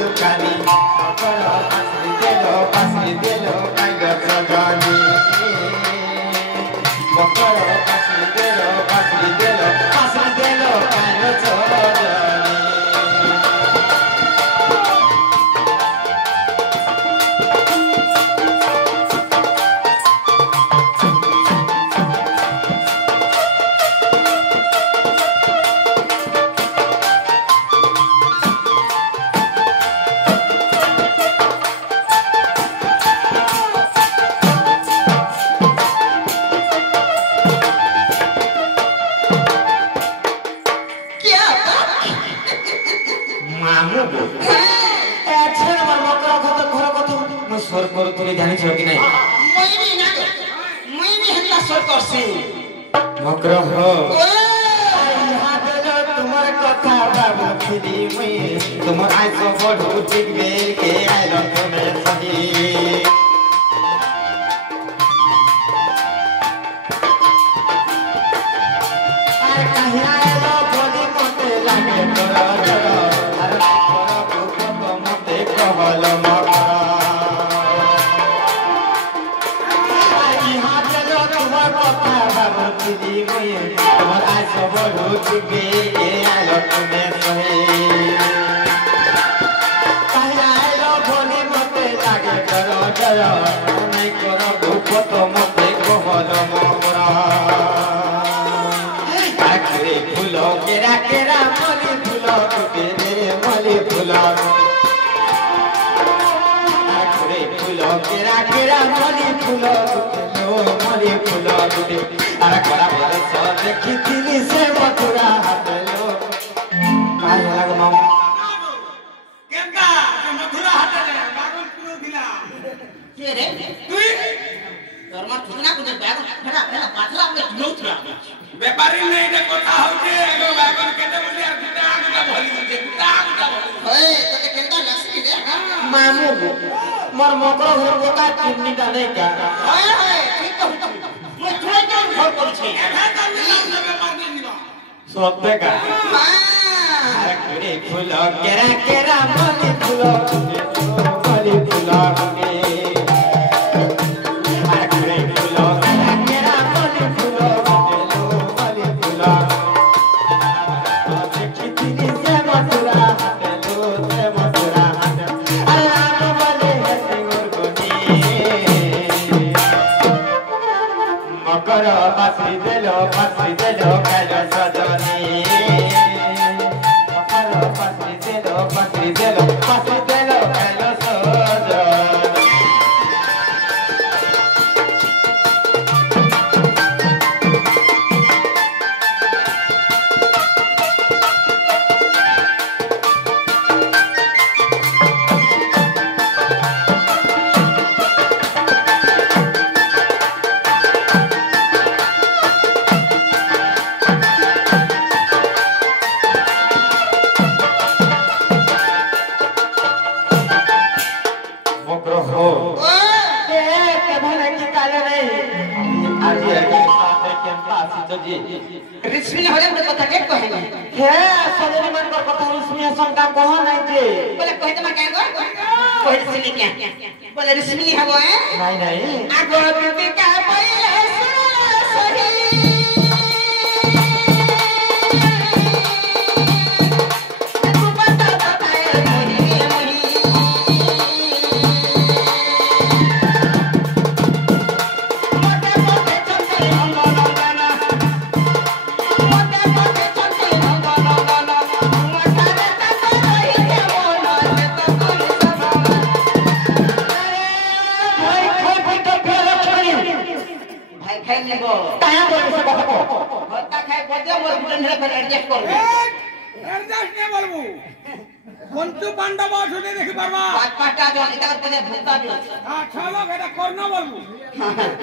दुकानी मकर पासी देलो कांगा सगानी मकर पासी देलो कांगा सगानी तुमर आज बढ़ू ठीक बेल के आइल तुम्हें सही अरे कहीं आइलो बोली मते लागे तोरा जरा अरे तोरा को मते कहल मकरा यहाँ चलो तुम्हार कथा बाबूजी में तुमर आज बढ़ू ठीक बेल के आइल तुम्हें सही नहीं करो धूप तो मते कहल मकरा आखरे फूलो केरा केरा मली फूलो टूटे रे मली फूलो आखरे फूलो केरा केरा मली फूलो टूटे लो मली फूलो टूटे अरे करा बरस देखी दिली से मथुरा हाथ लो काय लाग मामा केनका मथुरा हाथ ले बागल पुरो दिला के रे तुई दरमा ठुना कुछ बैग फेरा फेरा पाथला में नौथरा व्यापारी नहीं ने কথা হচ্ছে এগো বাগল কেতে বলি আর গুটা গুটা ভলি দিতে গুটা গুটা ভলি ए তোকে কেনটা লাগছি রে मामू मोर मकरो घर बोका चिमनीटा नहीं का हाय हाय ठीक तो मैं थोड़ा काम घर करছি একা কাম নাম নেবে মারনে নিবা सोते का अरे कुड़ी फूलो केरा केरा मली फूलो मली फूलो के पासी देलो कालो सजनी पासी देलो कालो सजनी रिश्मी हो जाए तो कथा के कहे हे सजनी मन को कथा रिश्मी शंका कहो नहीं जे बोले कहे त मैं क्या कोई रिश्मी क्या बोले रिश्मी हबो है नहीं आगो बीबी का पहिले सही पंचु पांडव শুনে দেখি পারবা পাঁচ পাঁচটা জন এটা করে ভূতা দিও আচ্ছা লোক এটা কর্ণ বলবো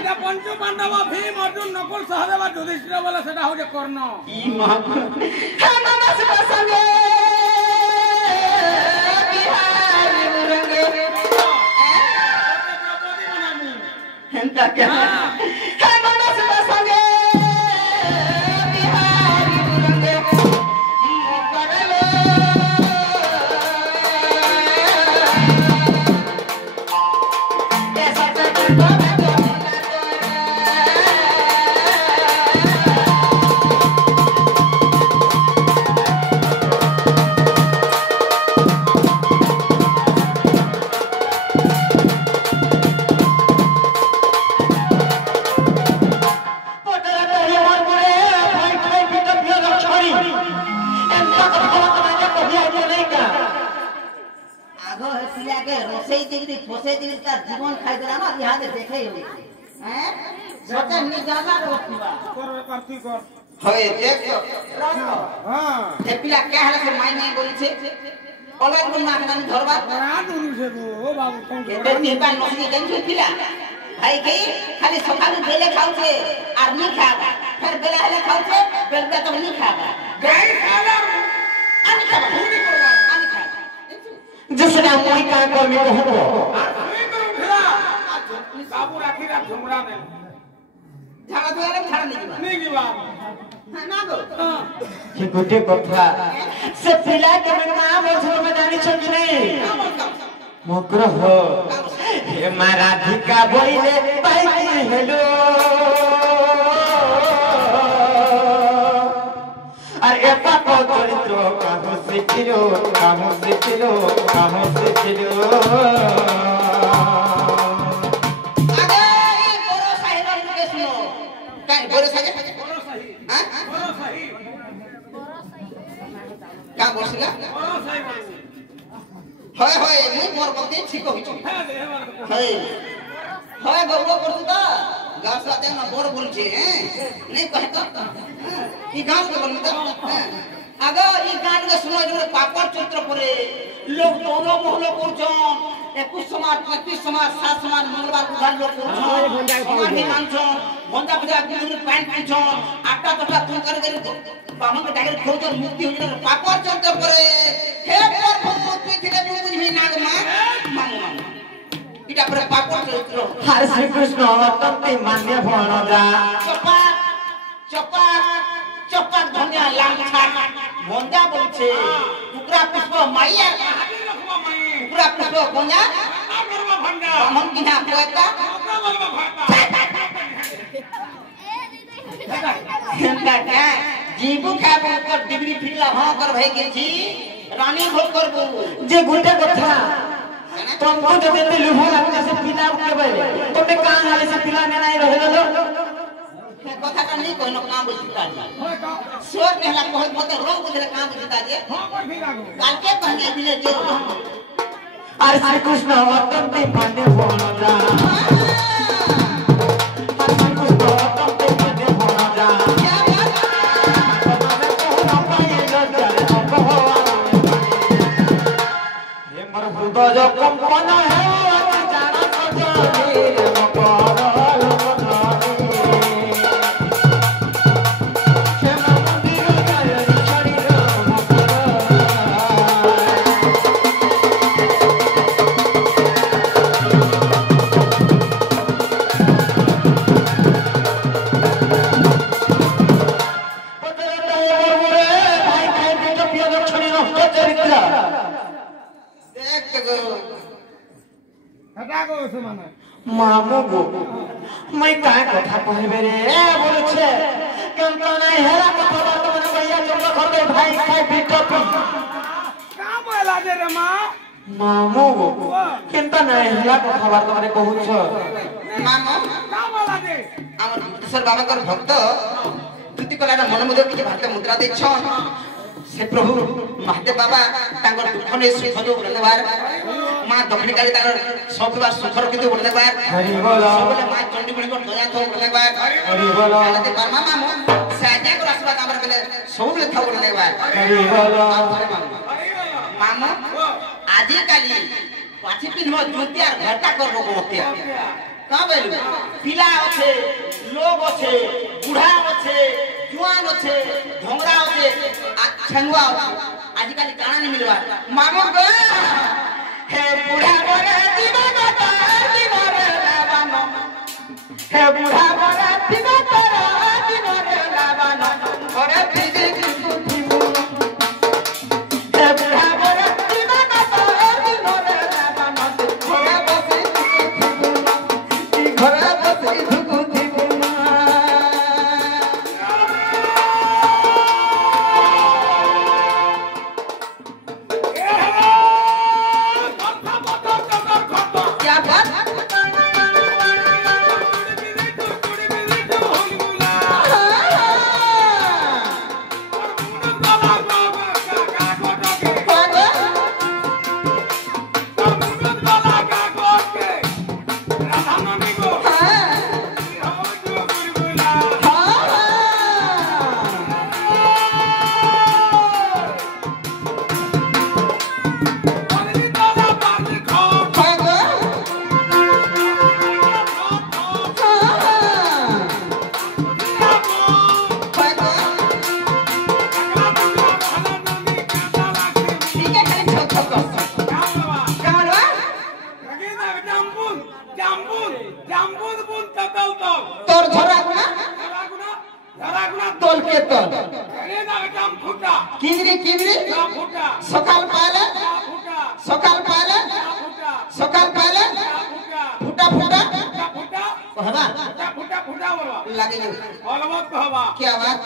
এটা पंचु पांडव ভীম অর্জুন নকুল সহদেব আর যুধিষ্ঠির বলে সেটা হচ্ছে কর্ণ ई मां নমস প্রসঙ্গে বিহারি মুরঙ্গে দ্রৌপদী বানামু হেনতা কেন নমস প্রসঙ্গে বিহারি মুরঙ্গে করলো पिला के रोसई दिगरी फोसे दिगरी तार जीवन खाई देला ना यहाँ से देखे ही हैं सोचे नहीं जाना रोटिवा कर तू कर होय देख हां ए पिला के हला से माई नहीं बोली छे अलग गुण ना खानी धरबा रात उनु से ओ बाबू कौन एते निपा नसी गन छे पिला भाई के खाली सकाल बेले खाऊ छे और नहीं खाबा फिर बेला हले खाऊ छे बेलका तो नहीं खाबा गाय खाला अनि खाबा हुनी करबा अनि खाबा जिसने मोई का कमी रहबो नहीं करू फिरा बाबू राखी रात झुमरा ने झाड़ा दुआरे झाड़ा नहीं नहीं गिवा ना गो कि गुटे कथा से पिला के में नाम बोझो में जानी छ कि नहीं मकर हो हे राधिका बोइले पाई हेलो अरे पापा चरित्र काहो सिखिलो अरे ई बोरो साहिब के सुनो काई बोरो साहिब बोलो सही हां बोलो सही का बोलसिला बोलो सही হয় হয় মুই মোর মতে ঠিক হইছি है दे हमारे হয় হয় গৌরব করছ তো গাছ সাথে না বড় বলছে হ্যাঁ नहीं कहे तो ई गांव के बोल तो अगर ई गांव के सुनो जो पापड़ चित्र परे लोग दोनों मोहल्ला करछन 21 समाज 25 समाज 7 समाज मंगलवार उधार लोग करछन समाज मानछन भंजा पूजा के पैंट पिछन आटा तटा तुम कर बामन के डागर खोजन मुक्ति हो जाए पापड़ चित्र परे हे पर मुक्ति थिले बुझी ना गो मामू इटा पर पापड़ चित्र हर श्री कृष्ण अतंते मान्य भणजा चपा धनिया लांछा भंजा बोलछे टुकड़ा पुष्प माइया हाथी रखवा मई टुकड़ा पुष्प गंजा आ करवा भंडा बामन किना पोएता अपना बोलवा भाता का जीबू खाबो कर डिग्री फिरला हां कर भई गेल छी रानी भोग करबो जे गुटे कथा तुमको जब ते लुभो लगने से पिला के बले तुमने कान हाले से पिला में नहीं रहे लो कथा का नहीं कोनो काम बुझता जी होय का सोर कहला बहुत मत रोग बुझले काम बुझता जी हां पर भी लागो काल के कहने दिले जो हर श्री कृष्ण अतंते मान्य भणजा हर श्री कृष्ण अतंते मान्य भणजा क्या बात मैं कहूं पाए लज्जा कहो हे मर हृदय कंपन है जाना सजनी मकर हटा गो से माने मामू गो मैं काय कथा कहबे रे बोल छे केन तो नहीं हेरा कथा बात मन भैया चोक घर दे भाई खाई पीटो का बोला दे रे मां मामू गो केन तो नहीं हेरा कथा बात मन कहू छ मामो का बोला दे আমার দুতেশ্বর বাবাকর ভক্ত তুতি কলার মন মধ্যে কিছু ভারত মুদ্রা দেখছ সে প্রভু মহাদেব বাবা তাঙ্গর দুঃখ নেই সুখ দেব বলে দেবার মা দক্ষিণ কালী তাঙ্গর সববার সুখর কিন্তু বলে দেবার হরি বল সবলে মা চণ্ডী মুনি কর দয়া থো বলে দেবার হরি বল তাতে পারমা মামু সাজা কর আশীর্বাদ আমার বেলে সবলে থাও বলে দেবার হরি বল মামু আজি কালি পাছি পিনব জুতি আর ঘরটা করব গোতিয়া का बोलू पिला আছে लोग আছে बुढ़ा আছে जुआन আছে ढोंगरा আছে छंगवा आजकल गाना नहीं मिलवा मामो गो हे बुढ़ा बोले दीवाना दीवाना लावानो हे बुढ़ा बोले दीवाना दीवाना लावानो ओरे फिजी कुठीमु हे बुढ़ा बोले दीवाना दीवाना लावानो ओरे बसी घरे बसी धुकुथीमु क्या बात কিদরি সকাল পালে ফুটা হবা লাগে क्या बात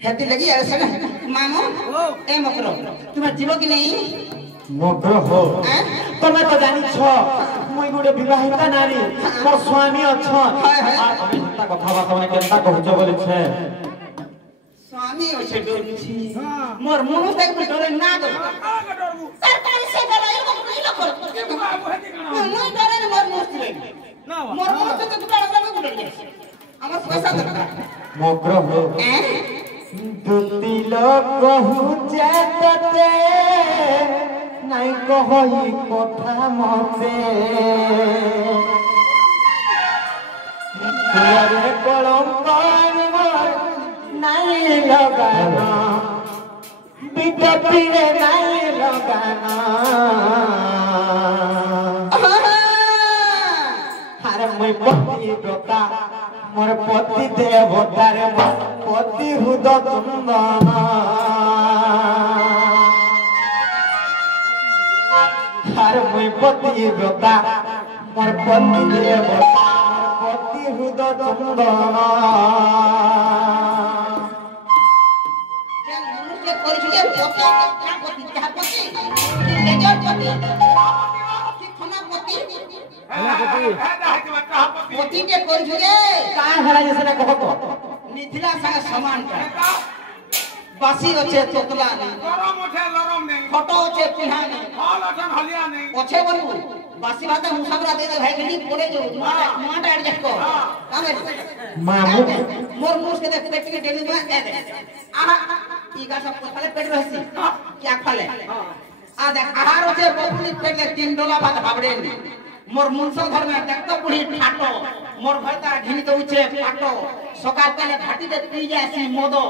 हेती लगी ऐसे ना मामू ए मकरो तुम्हें जीवो कि नहीं मकरो हो तमे तो जानी छ मुई गुडे विवाहिता नारी मोर स्वामी अछ आ अभी हता कथा बात में केनता कहजो बोले छे स्वामी ओछे डोरछि मोर मुनु तक में डरे ना दो सरकार से डरे ई लोग के बाबू हेती कना मुई डरे मोर मुस्ते ना मोर मुस्ते तो दुकान में डरे हमर पैसा दरकार मकरो हो दुती लोग कहू जेतते নাই কহই কথা মতে তুয়ারে কলঙ্ক নাই লগানো বিপত্তিরে নাই লগানো আরে মই পতি ব্রতা মোর পতি দেবতারে পতি হুদ চন্দন हर मुई पति ब्रता मोर पति देवता पति हुद चंदन केन मनुष्य परिचय पति क्या पति क्या पति कि लेजर पति कि खना पति पति के परिचय का हला जैसे ना कहो तो मिथिला संग समान का बासी ओछे तोतला नहीं गरम ओछे लरम नहीं फोटो ओछे पिहा नहीं हल ओछन हलिया नहीं ओछे बोलू बासी बात मुसाफरा दे दे भाई गली पड़े जो माटा एडजस्ट कर कामे मामू मोर मुस के देख के डेली में ए दे आहा ई का सब खाले पेट रहसी क्या खाले आ देख आहार ओछे बबुली पेट ले 3 डोला भात भाबड़े मोर मुंसो घर में देख तो बुढ़ी ठाटो मोर भयता घिनी तो उछे फाटो सकाल पहले घाटी दे पी जासी मोदो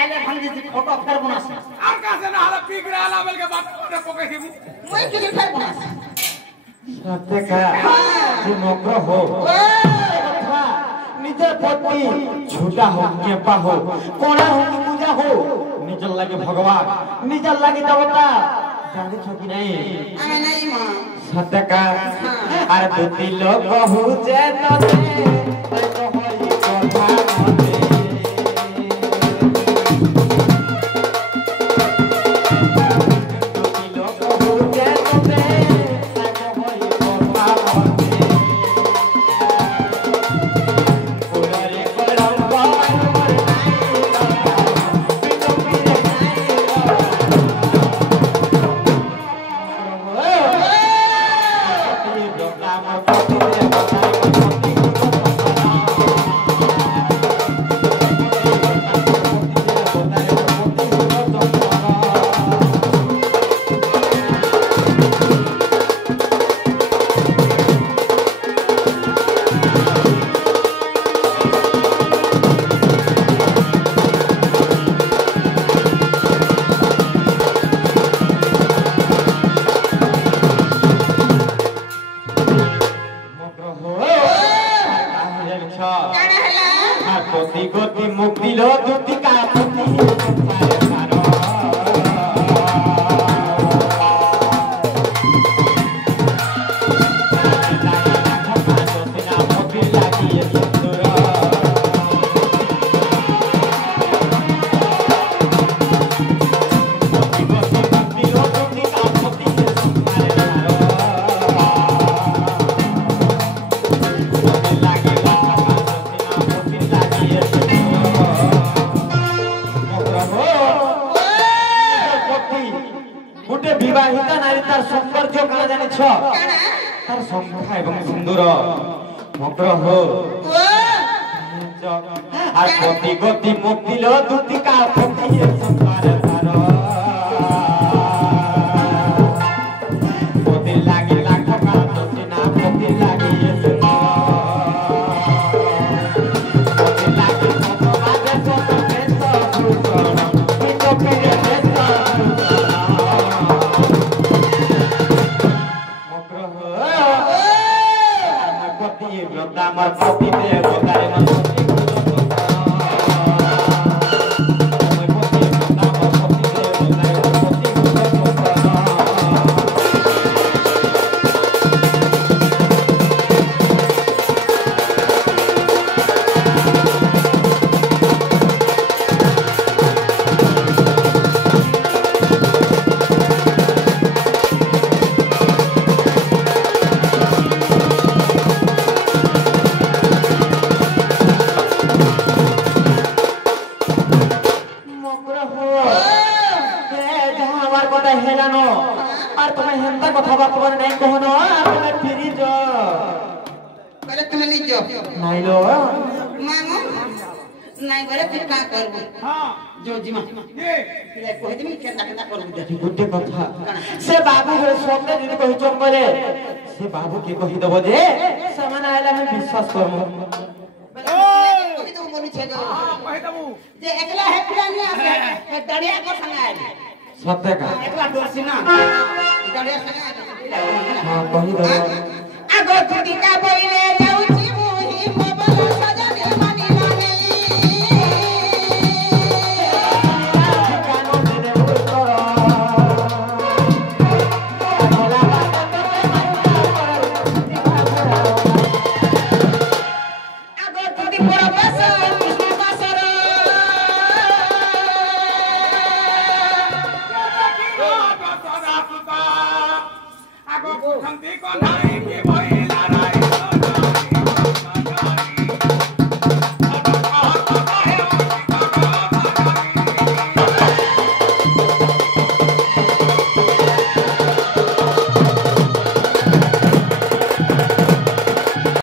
आले भंगी से फोटो फेर बनासी आर का से ना हला पीकरा आला बेल के बात ओटे पके थी मैं के फेर बनासी सत्य का जे मकर हो अथवा निजे पति छोटा हो केपा हो कोना हो कि पूजा हो निजल लागे भगवान निजल लागे देवता जाने छ कि नहीं आमे नहीं मां सत्य का अरे दुती लोग कहू जे तते तो होई कथा मते दुती लोग कहू जे तते तो होई कथा मते ओरे करम बाय मोर नाई ସୌନ୍ଦର୍ଯ୍ୟ କାଣା ଜାଣିଛ ତାର ସଂଖ୍ୟା ଏବଂ ସୁନ୍ଦର ମଗ୍ରହ আর গতি গতি মুক্তিল দুতিকা ফকিয়ে সংসার ধার গতি লাগি লাখ কাল দশিনা গতি লাগি গতি লাগি ভগবানে সত বেশ ভূষণ বিচ পিড়ে বেশ মগ্রহ আমার গতি ব্রতা আমার গতি দেবতারে से बाबू स्वप्न दीदी कही बोले से बाबू के कही दब जे समान आइला हम विश्वास करमु जे एकला है पुरानी आसे डड़िया को संगाए सत्य का एकला डोरसी ना डड़िया संगाए हां कही दब आगो खुदी का बोइले जाउची मुही मोबल सजने मानी लाने कानो दे उत्तर आगो खुदी पोरा बस कृष्ण बासर आगो को खंती को नाही